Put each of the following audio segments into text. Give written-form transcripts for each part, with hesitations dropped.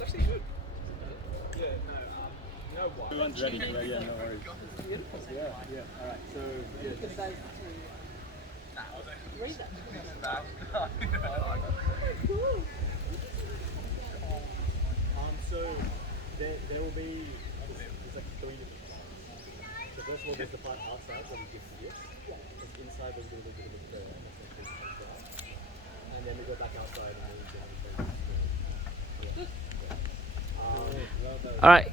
it's actually good. Yeah, no why. Everyone's ready. Yeah, no worries. Yeah. All right. So so there will be there's like three different parts. So first of all, there's the part outside where we give the gifts. It's inside where we do a little bit of prayer, and then we go back outside and then we do All right.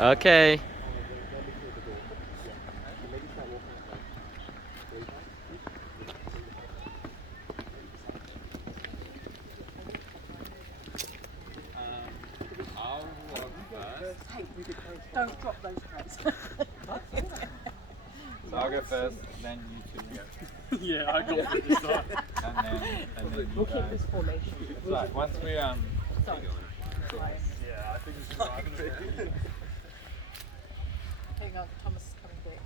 Okay. I'll walk first. Don't drop those trays. So I'll go first, then you two go. Yeah, I got it this time. And then you We'll keep guys. this formation. It's like once we Sorry. Yeah, I think this is right. Hang on, Thomas is coming back.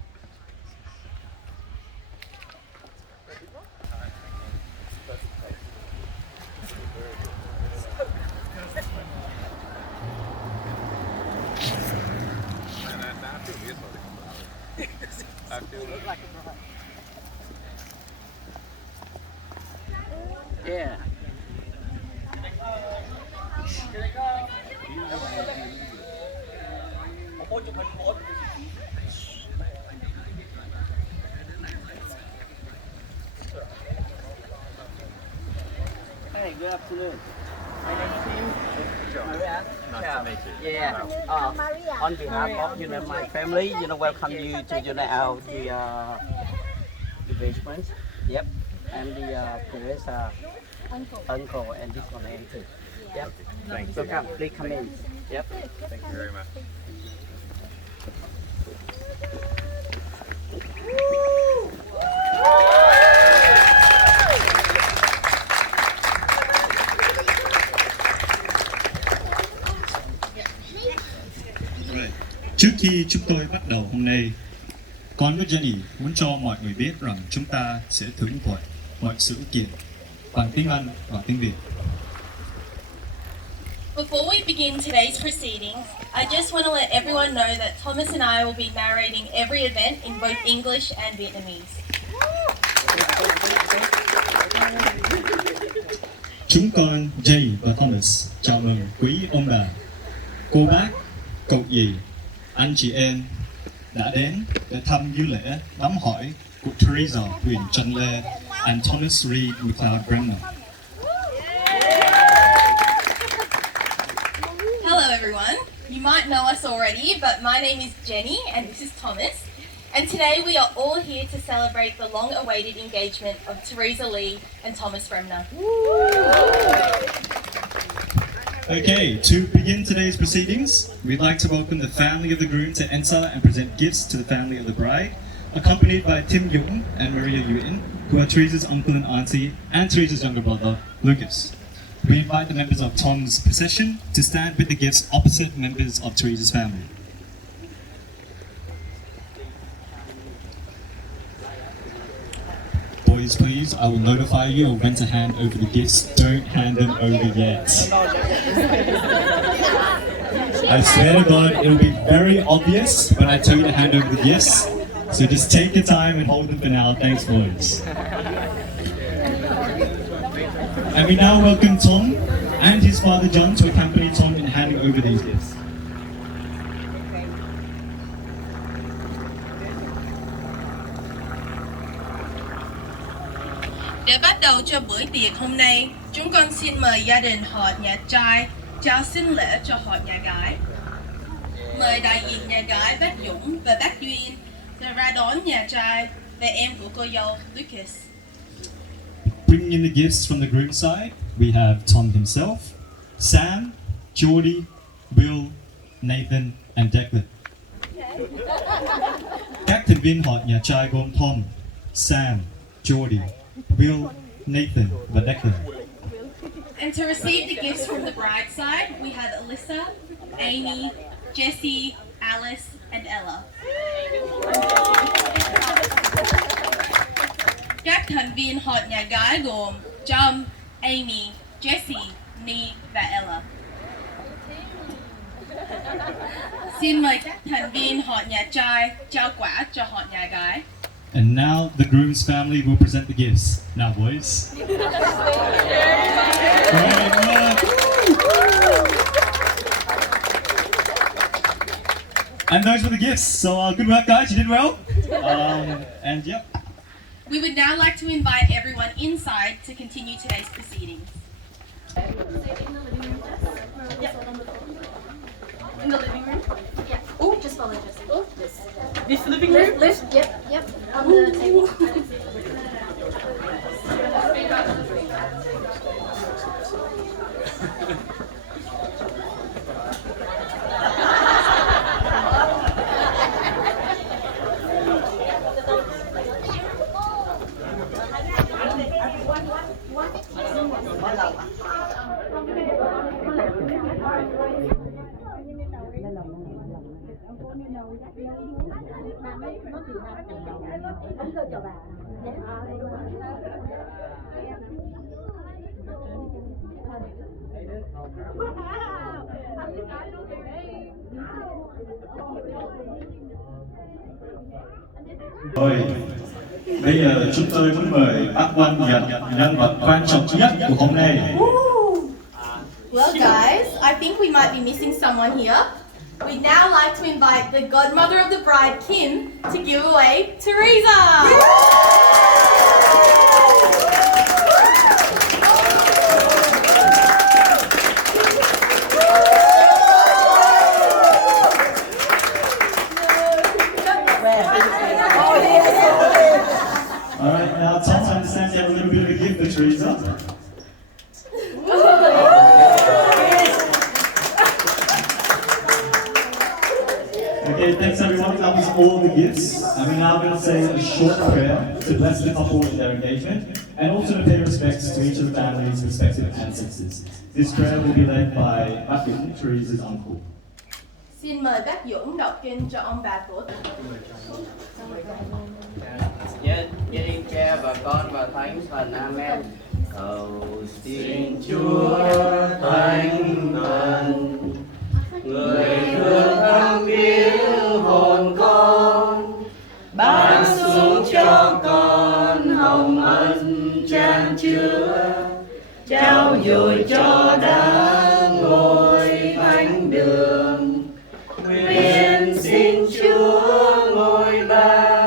I feel weird holding it. I feel Look like a bride. Yeah. Hey, good afternoon. My name is Maria. nice to meet you. Yeah. On behalf of my family, welcome you to our the basement. Yep. I'm the Theresa uncle and this one auntie. Yep. Thank So you. come, please come in. Yep. Thank you very much. Right. Trước khi chúng tôi bắt đầu hôm nay, con với Jenny muốn cho mọi người biết rằng chúng ta sẽ thưởng thuật mọi sự kiện bằng tiếng Anh và tiếng Việt. Before we begin today's proceedings, I just want to let everyone know that Thomas and I will be narrating every event in both English and Vietnamese. Chúng con Jay và Thomas chào mừng quý ông bà, cô bác, cậu dì, anh chị em đã đến để thăm dự lễ đám hỏi của Theresa, huyện Trần Lê, and Thomas Reed with our grandma. Hello everyone. You might know us already, but my name is Jenny and this is Thomas. And today we are all here to celebrate the long-awaited engagement of Theresa Lee and Thomas Bremner. Okay, to begin today's proceedings, we'd like to welcome the family of the groom to enter and present gifts to the family of the bride, accompanied by Tim Yung and Maria Yuin, who are Teresa's uncle and auntie, and Teresa's younger brother, Lucas. We invite the members of Tom's procession to stand with the gifts opposite members of Teresa's family. Boys, please, I will notify you of when to hand over the gifts. Don't hand them over yet. I swear to God, it'll be very obvious when I tell you to hand over the gifts. So just take your time and hold them for now. Thanks, boys. And we now welcome Tom and his father John to accompany Tom in handing over these gifts. Để bắt đầu cho bữa tiệc hôm nay, chúng con xin mời gia đình họ nhà trai trao xin lễ cho họ nhà gái. Mời đại diện nhà gái bác Dũng và bác Duyên ra đón nhà trai và em của cô dâu Lucas. Bringing in the gifts from the groom's side, we have Tom himself, Sam, Geordie, Will, Nathan, and Declan. Các thành viên họ nhà trai gồm Tom, Sam, Geordie, Will, Nathan, và Declan. And to receive the gifts from the bride's side, we have Alyssa, Amy, Jessie, Alice, and Ella. Các thành viên họ nhà gái gồm John, Amy, Jessie, Ni và Ella. Xin mời các thành viên họ nhà trai trao quả cho họ nhà gái. And now the groom's family will present the gifts. Now, boys. Great work. And those were the gifts. So good work, guys. You did well. And yep. We would now like to invite everyone inside to continue today's proceedings. In the living room? Yeah. Oh, just follow Jessie. Oh, this. This living room? Yep. On the table. Rồi, bây giờ chúng tôi muốn mời bác Văn nhận nhân vật quan trọng nhất của hôm nay. Well, guys, I think we might be missing someone here. We'd now like to invite the godmother of the bride, Kim, to give away Theresa. Alright, now Tom, I understand you have a little bit of a gift for Theresa. Okay, thanks everyone. That was all the gifts. And we're now going to say a short prayer to bless the couple in their engagement and also to pay respects to each of the family's respective ancestors. This prayer will be led by bác Dũng, Theresa's uncle. Xin mời bác Dũng đọc kinh cho ông bà tổ. Gia đình cha và con và thánh thần. Amen. Cầu xin Chúa thánh thần, người thương thăm viếng hồn con, ban xuống cho con hồng ân chan chứa, trao dồi cho đã ngồi thánh đường. Nguyện xin Chúa ngôi ba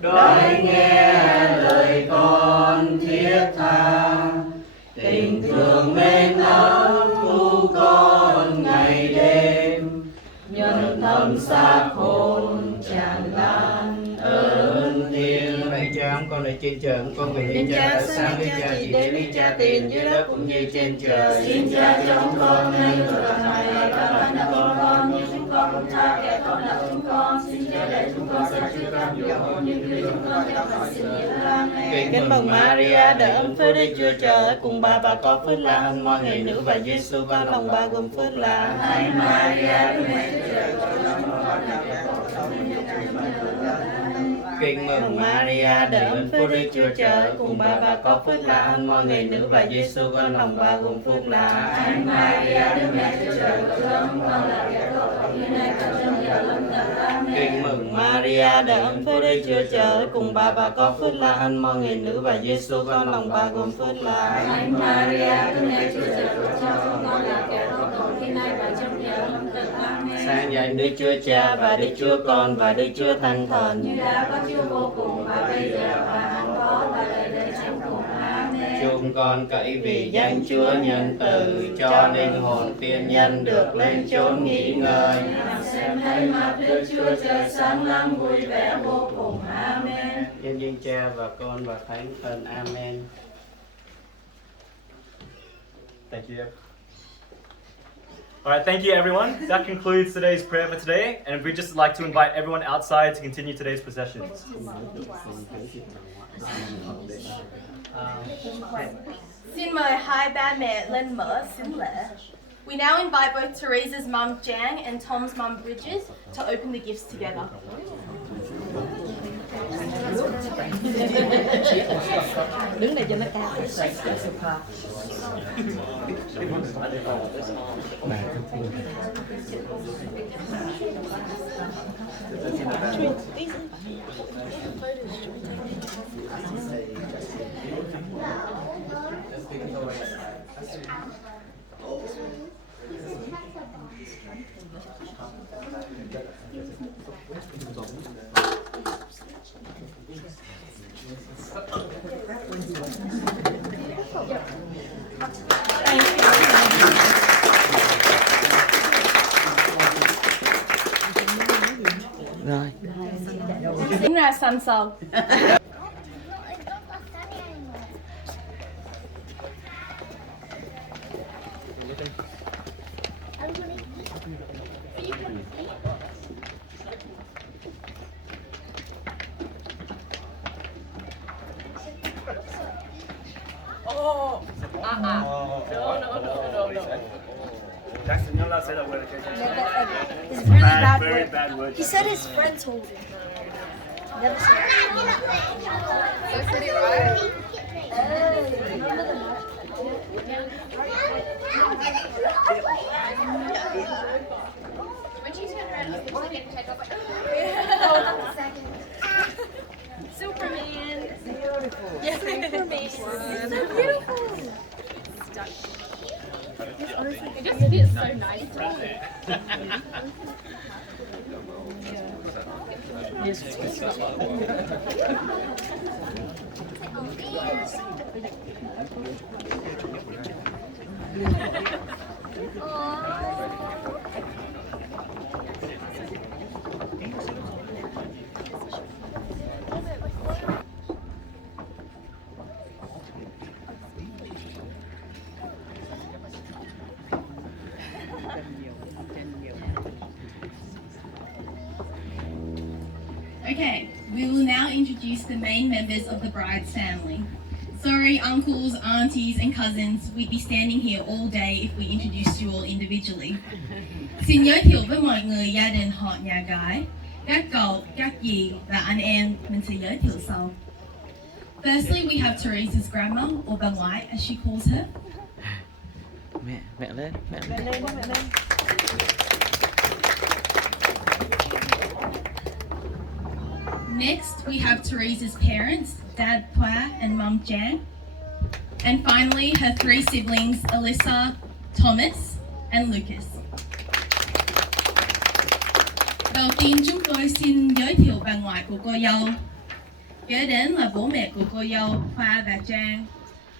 đói nghe lời con thiết tha, tình thương mến ấm thu con ngày đêm, nhân tâm xác hồn tràn lan ơn thiên. Lạy Cha con ở trên trời, con nguyện lên Cha sáng với Cha chỉ đến với Cha tiền dưới đất cũng như trên trời. Xin Cha cho chúng con nay và hàng ngày các bạn đã con như chúng con cũng tha kẻ con nợ chúng con. Xin Cha để chúng con sẽ chưa cam dỗ nhưng vì chúng con trong mọi sự nghiệp. Amen. Kính mừng Maria, đỡ ơn phước Đức Chúa Trời, cùng bà có phước là hơn mọi người nữ và Giêsu con lòng bà gồm phước là. Thánh Maria, Đức Mẹ Chúa Trời, con lòng con là kẻ tội sống nhưng kính mừng Maria, đỡ ơn phước Đức Chúa Trời, cùng bà có phước là hơn mọi người nữ và Giêsu con lòng bà gồm phước là. Thánh Maria, Đức Mẹ Chúa Trời, con lòng con là kẻ tội sống nhưng nay và trong giờ lâm tử. Amen. Kính mừng Maria, đỡ ơn phước Đức Chúa Trời, cùng bà có phước là hơn mọi người nữ và Giêsu con lòng bà gồm phước là. Thánh Maria, Đức Mẹ Chúa Trời, con con là kẻ tội tội khi nay và trong giờ lâm tử. Amen. Sáng dạy Đức Chúa Cha và Đức Chúa Con và Đức Chúa Thánh Thần, như đã có Chúa vô cùng và bây giờ và hằng có và đời đời chẳng cùng. Amen. Chúng con cậy vì danh Chúa nhân từ cho linh hồn tiên nhân được lên chốn nghỉ ngơi. Xem thấy mặt Đức Chúa Trời sáng láng vui vẻ vô cùng. Amen. Nhân danh Cha và Con và Thánh Thần. Amen. Thank you. All right, thank you everyone. That concludes today's prayer for today, and we'd just like to invite everyone outside to continue today's processions. Xin mời hai ba mẹ lên mở sính lễ. We now invite both Theresa's mum Jang and Tom's mum Bridges to open the gifts together. Đứng đây cho nó cao. Rồi. Đứng ra xanh sâu. Jackson, you're not allowed to say that word, okay? It's really bad Very word. bad word. He said his friend told him. Never said it. That's pretty right. Remember the night? When she turned around, I was getting checked off. Superman. Beautiful. Yes, Superman. So beautiful. It just fits so nicely. Okay, we will now introduce the main members of the bride's family. Sorry, uncles, aunties, and cousins, we'd be standing here all day if we introduced you all individually. Xin giới thiệu với mọi người gia đình họ nhà gái, các cậu, các dì và anh em mình sẽ giới thiệu sau. Firstly, we have Teresa's grandma, or bà ngoại as she calls her. Mẹ lên, mẹ lên. Next, we have Teresa's parents, Dad Pua and Mum Jan. And finally, her three siblings, Alyssa, Thomas, and Lucas. Đầu tiên chúng tôi xin giới thiệu bà ngoại của cô dâu. Kế đến là bố mẹ của cô dâu, Khoa và Trang,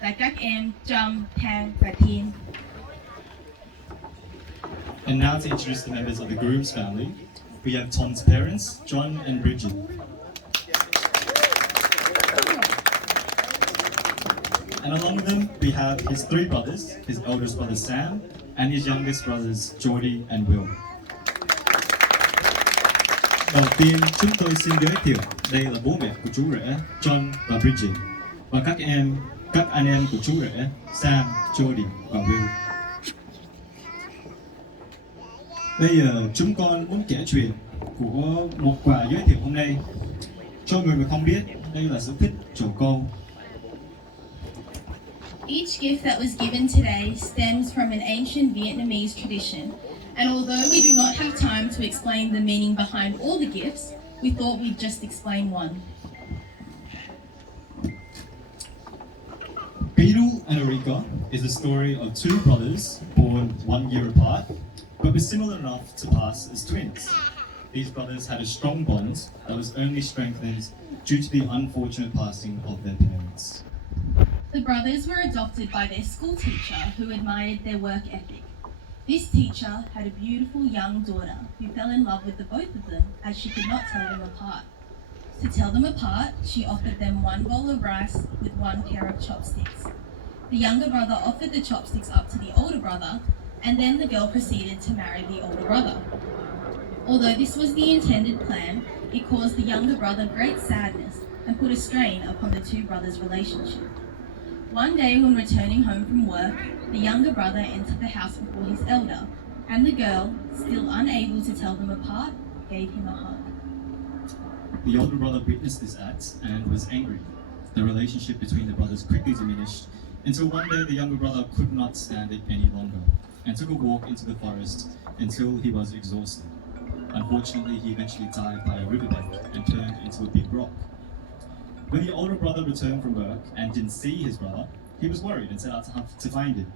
và các em Trâm, Thang và Thiên. And now to introduce the members of the groom's family, we have Tom's parents, John and Bridget. And along with them, we have his three brothers, his eldest brother Sam, and his youngest brothers Jordy and Will. Đầu tiên, chúng tôi xin giới thiệu, đây là bố mẹ của chú rể, John và Bridget, và các anh em của chú rể, Sam, Jordy và Will. Bây giờ chúng con muốn kể chuyện của một quà giới thiệu hôm nay. Cho người mà không biết, đây là sở thích trổ câu. Each gift that was given today stems from an ancient Vietnamese tradition, and although we do not have time to explain the meaning behind all the gifts, we thought we'd just explain one. Beetle and Erika is the story of two brothers born 1 year apart, but were similar enough to pass as twins. These brothers had a strong bond that was only strengthened due to the unfortunate passing of their parents. The brothers were adopted by their school teacher who admired their work ethic. This teacher had a beautiful young daughter who fell in love with the both of them as she could not tell them apart. To tell them apart, she offered them one bowl of rice with one pair of chopsticks. The younger brother offered the chopsticks up to the older brother, and then the girl proceeded to marry the older brother. Although this was the intended plan, it caused the younger brother great sadness and put a strain upon the two brothers' relationship. One day when returning home from work, the younger brother entered the house before his elder, and the girl, still unable to tell them apart, gave him a hug. The older brother witnessed this act and was angry. The relationship between the brothers quickly diminished until one day the younger brother could not stand it any longer and took a walk into the forest until he was exhausted. Unfortunately, he eventually died by a riverbank and turned into a big rock. When the older brother returned from work and didn't see his brother, he was worried and set out to find him.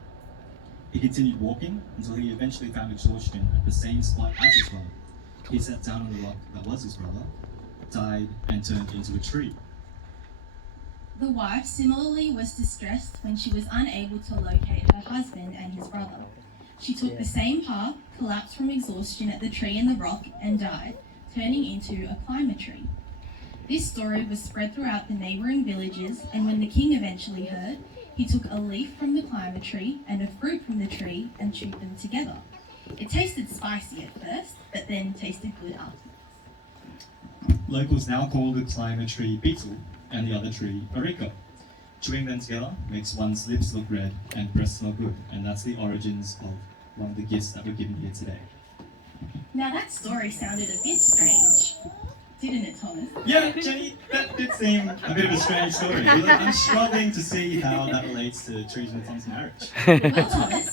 He continued walking until he eventually found exhaustion at the same spot as his brother. He sat down on the rock that was his brother, died, and turned into a tree. The wife similarly was distressed when she was unable to locate her husband and his brother. She took the same path, collapsed from exhaustion at the tree and the rock, and died, turning into a climber tree. This story was spread throughout the neighbouring villages, and when the king eventually heard, he took a leaf from the climber tree and a fruit from the tree and chewed them together. It tasted spicy at first, but then tasted good afterwards. Locals now call the climber tree beetle and the other tree areca. Chewing them together makes one's lips look red and breasts smell good, and that's the origins of one of the gifts that we're given here today. Now that story sounded a bit strange, didn't it, Thomas? Yeah, Jenny, that did seem a bit of a strange story. I'm struggling to see how that relates to Teresa and Tom's marriage. Well, Thomas,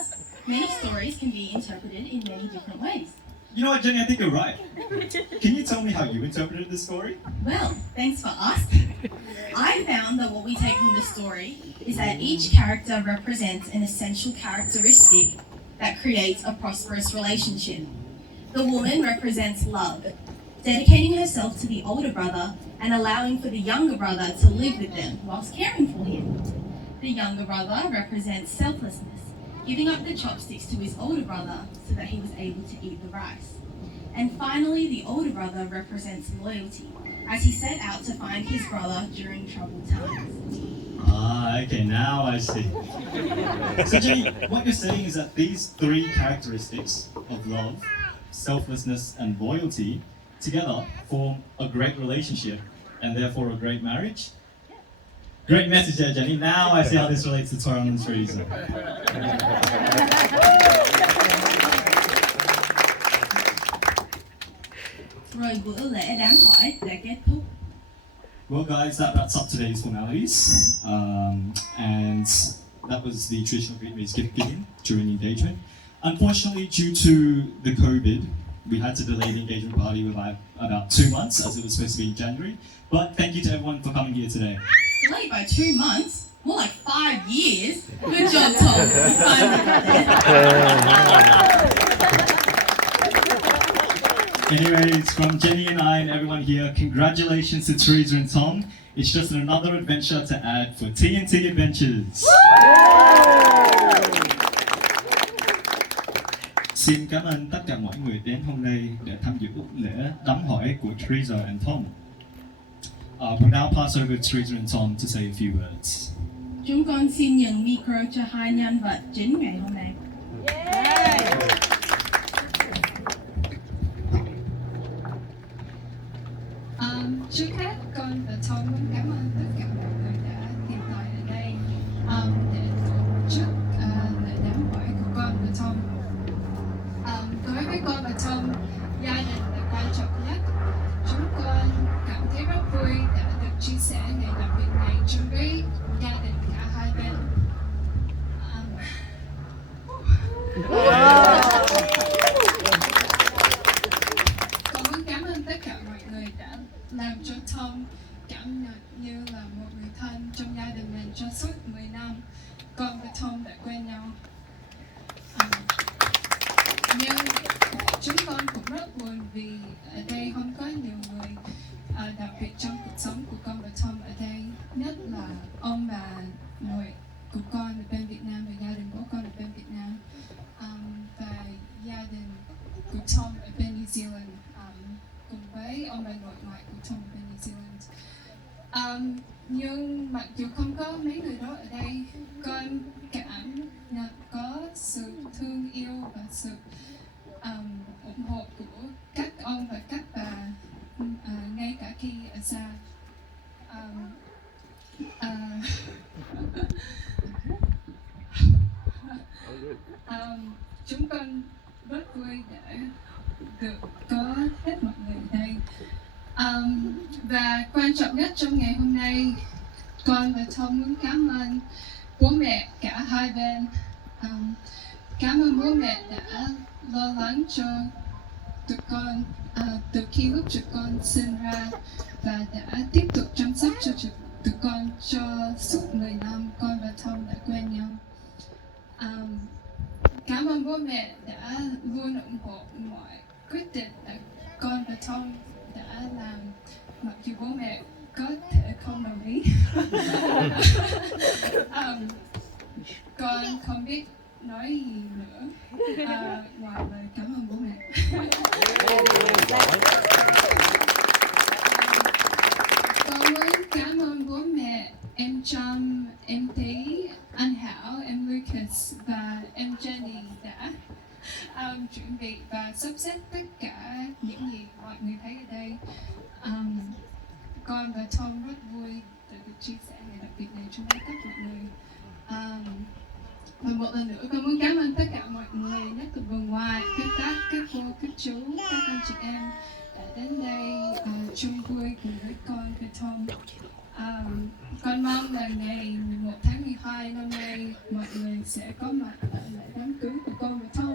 many stories can be interpreted in many different ways. You know what, Jenny, I think you're right. Can you tell me how you interpreted this story? Well, thanks for asking. I found that what we take from the story is that each character represents an essential characteristic that creates a prosperous relationship. The woman represents love, dedicating herself to the older brother and allowing for the younger brother to live with them whilst caring for him. The younger brother represents selflessness, giving up the chopsticks to his older brother so that he was able to eat the rice. And finally, the older brother represents loyalty, as he set out to find his brother during troubled times. Ah, okay, now I see. So Jenny, what you're saying is that these three characteristics of love, selflessness, and loyalty together form a great relationship and therefore a great marriage? Great message there, Jenny. Now I see how this relates to Tom and Theresa. Rồi bữa lễ đám hỏi đã kết thúc. Well, guys, that wraps up today's formalities. And that was the traditional Vietnamese gift giving during the engagement. Unfortunately, due to the COVID, we had to delay the engagement party by about 2 months, as it was supposed to be in January. But thank you to everyone for coming here today. Delayed by 2 months? More like 5 years. Good job, Tom. You finally got there. Anyways, from Jenny and I and everyone here, congratulations to Teresa and Tom. It's just another adventure to add for TNT Adventures. Xin cảm ơn tất cả mọi người đến hôm nay để tham dự buổi lễ đám hỏi của Teresa and Tom. We'll now pass over to Teresa and Tom to say a few words. Chúng con xin nhường micro cho hai nhân vật chính ngày hôm nay. Trước hết, con và Tom muốn cảm ơn tất cả mọi người đã hiện tại ở đây để tổ chức lễ đám hỏi của con và Tom. Đối với con và Tom, gia đình là quan trọng nhất. Chúng con cảm thấy rất vui đã được chia sẻ ngày làm việc này chung với gia đình cả hai bên. Con muốn cảm ơn tất cả mọi người đã làm cho Tom cảm nhận như là một người thân trong gia đình mình cho suốt 10 năm. Con và Tom đã quen nhau. Nhưng chúng con cũng rất buồn vì ở đây không có nhiều người đặc biệt trong cuộc sống của con và Tom ở đây, nhất là ông bà nội của con ở bên Việt Nam và gia đình của con ở bên Việt Nam, và gia đình của Tom ở bên New Zealand, cùng với ông bà nội ngoại của Tom ở bên New Zealand. Nhưng mặc dù không có mấy người đó ở đây, con cảm nhận có sự thương yêu và sự ủng hộ của các ông và các bà, ngay cả khi ở xa. Chúng con rất vui để được có hết mọi người ở đây. Và quan trọng nhất trong ngày hôm nay, con và Tom muốn cảm ơn bố mẹ cả hai bên. Cảm ơn bố mẹ đã lo lắng cho tụi con từ khi lúc tụi con sinh ra và đã tiếp tục chăm sóc cho tụi con cho suốt 10 năm con và Tom đã quen nhau. Cảm ơn bố mẹ đã luôn ủng hộ mọi quyết định đã con và Tom đã làm, mặc dù bố mẹ có thể không đồng ý. Con không biết nói gì nữa ngoài lời cảm ơn bố mẹ. Con muốn cảm ơn bố mẹ, em Trâm, em Tí, anh Hảo, em Lucas và em Jenny đã chuẩn bị và sắp xếp tất cả những gì mọi người thấy ở đây. Con và Tom rất vui được chia sẻ ngày đặc biệt này trong với tất cả mọi người. Và một lần nữa con muốn cảm ơn tất cả mọi người, nhất là vườn ngoài, các bác, các cô, các chú, các anh chị em đã đến đây chung vui cùng với con và Tom. Con mong là ngày 11 tháng 12 năm nay mọi người sẽ có mặt ở lễ đám cưới của con và Tom.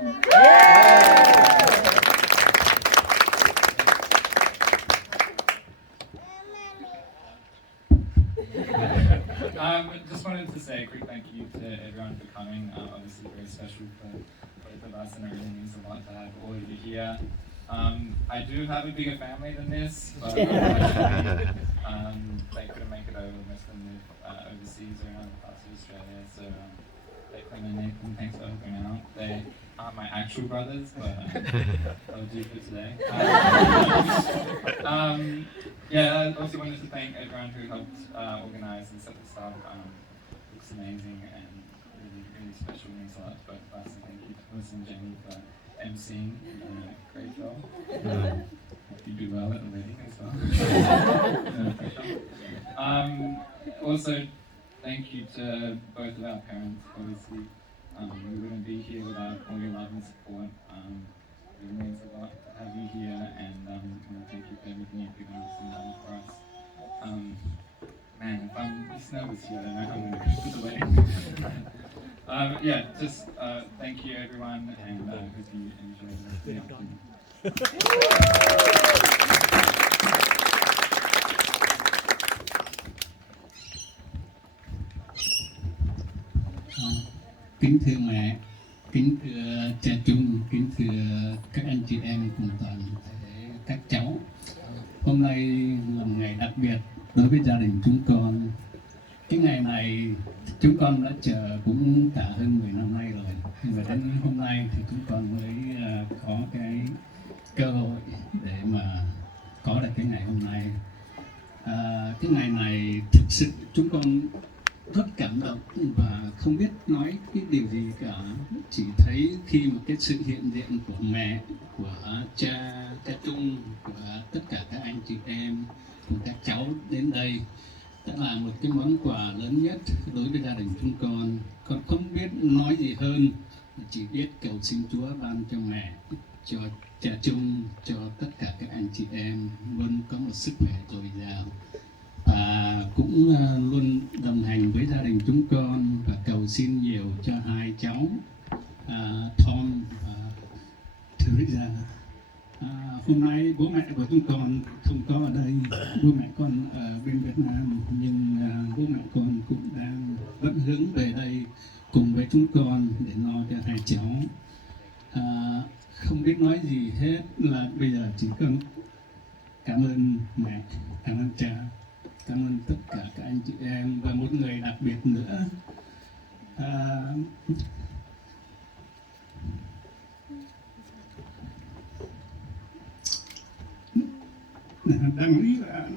Just wanted to say a quick thank you to everyone for coming. Obviously very special for both of us, and it really means a lot to have all of you here. I do have a bigger family than this, but unfortunately, they couldn't make it over. Most of them live overseas or in other parts of Australia, so Declan and Nathan, thanks for helping out. They aren't my actual brothers, but they'll do for today. Yeah, I also wanted to thank everyone who helped organise and set this up. It looks amazing and really, really special. It means a lot to both of us. And thank you to Liz and Jenny for emceeing. Great job. Hope you do well at the wedding as well. Also, thank you to both of our parents. Obviously, we wouldn't be here without all your love and support. It means a lot to have you here, and thank you for everything you've given us and done for us. Man, if I'm just nervous here, I don't know how I'm going to go to the wedding. Yeah, just thank you everyone, and hope you enjoy the afternoon. Kính thưa mẹ, kính thưa cha Trung, kính thưa các anh chị em cùng toàn thể các cháu. Hôm nay là một ngày đặc biệt đối với gia đình chúng con. Cái ngày này chúng con đã chờ cũng cả hơn 10 năm nay rồi. Nhưng mà đến hôm nay thì chúng con mới có cái cơ hội để mà có được cái ngày hôm nay. Cái ngày này thực sự chúng con rất cảm động và không biết nói cái điều gì cả. Chỉ thấy khi mà cái sự hiện diện của mẹ, của cha Trung, của tất cả các anh chị em, của các cháu đến đây đã là một cái món quà lớn nhất đối với gia đình chúng con. Con không biết nói gì hơn, chỉ biết cầu xin Chúa ban cho mẹ, cho cha Trung, cho tất cả các anh chị em luôn có một sức khỏe dồi dào và cũng luôn đồng hành với gia đình chúng con, và cầu xin nhiều cho hai cháu Tom và Theresa. Hôm nay bố mẹ của chúng con không có ở đây, bố mẹ con ở bên Việt Nam, nhưng bố mẹ con cũng đang vẫn hướng về đây cùng với chúng con để lo cho hai cháu. Không biết nói gì hết, là bây giờ chỉ cần cảm ơn mẹ, cảm ơn cha, cảm ơn tất cả các anh chị em, và một người đặc biệt nữa. Đáng lý là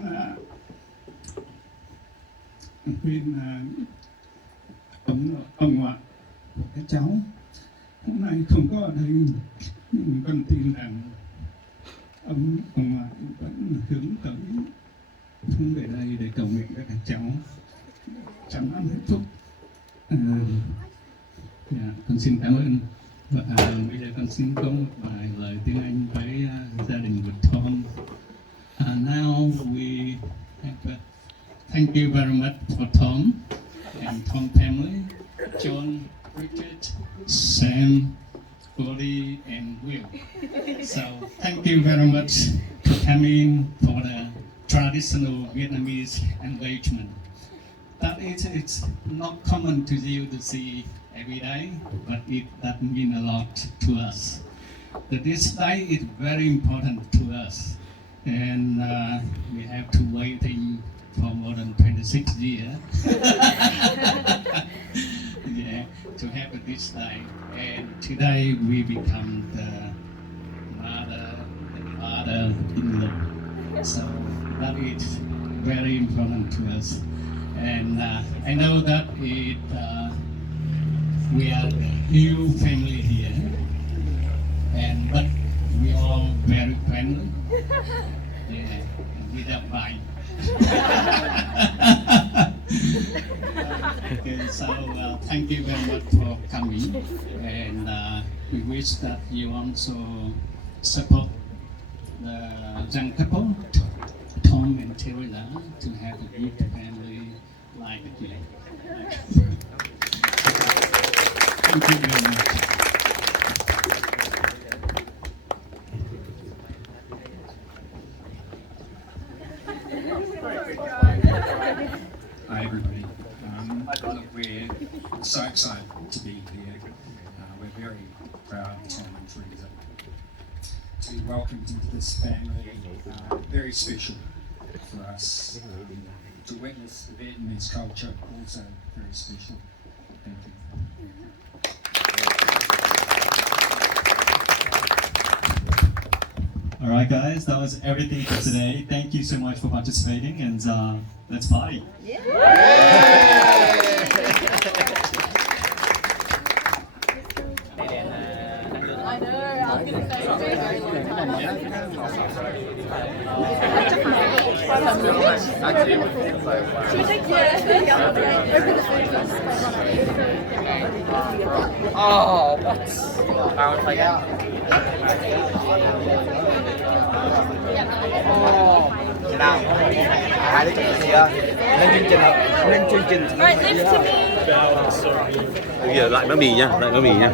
bên ông ngoại của các cháu hôm nay không có ở đây, nhưng con tin rằng ông ngoại vẫn hướng tới về đây để cầu nguyện với các cháu trăm năm hạnh phúc. Con xin cảm ơn. Và bây giờ con xin có một vài lời tiếng Anh với gia đình của Tom. Now we thank you very much for Tom and Tom family, John, Richard, Sam, Bodie, and Will. So thank you very much for coming for the traditional Vietnamese engagement. That is, it's not common to you to see every day, but it does mean a lot to us. This day is very important to us, and we have to waiting for more than 26 years yeah, to have this day. And today we become the mother and father-in-law. So that is very important to us. And I know that we are a new family here, but we all very friendly. Yeah, we don't mind. Okay, so thank you very much for coming, and we wish that you also support the young couple, Tom and Theresa, to have a good family like you. Thank you very much. Hi everybody. Look, we're so excited to be here. We're very proud, Tom and Theresa, to be welcomed into this family. Very special for us. To witness the Vietnamese culture, also very special. Thank you. All right, guys, that was everything for today. Thank you so much for participating, and let's party. Oh, what? Bao tay á. Thế nào? Hai đứa chụp gì á? Lên chương trình không? Lên chương trình. Bây giờ lại bánh mì nha, lại bánh mì nha.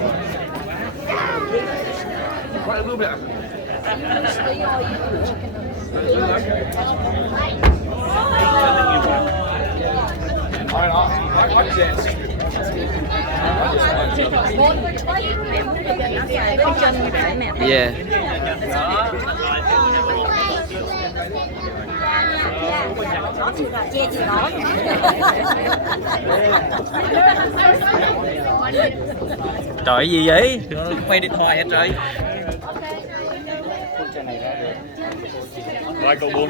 Yeah. Trời gì vậy? Quay điện thoại hả trời? Rồi cậu 4.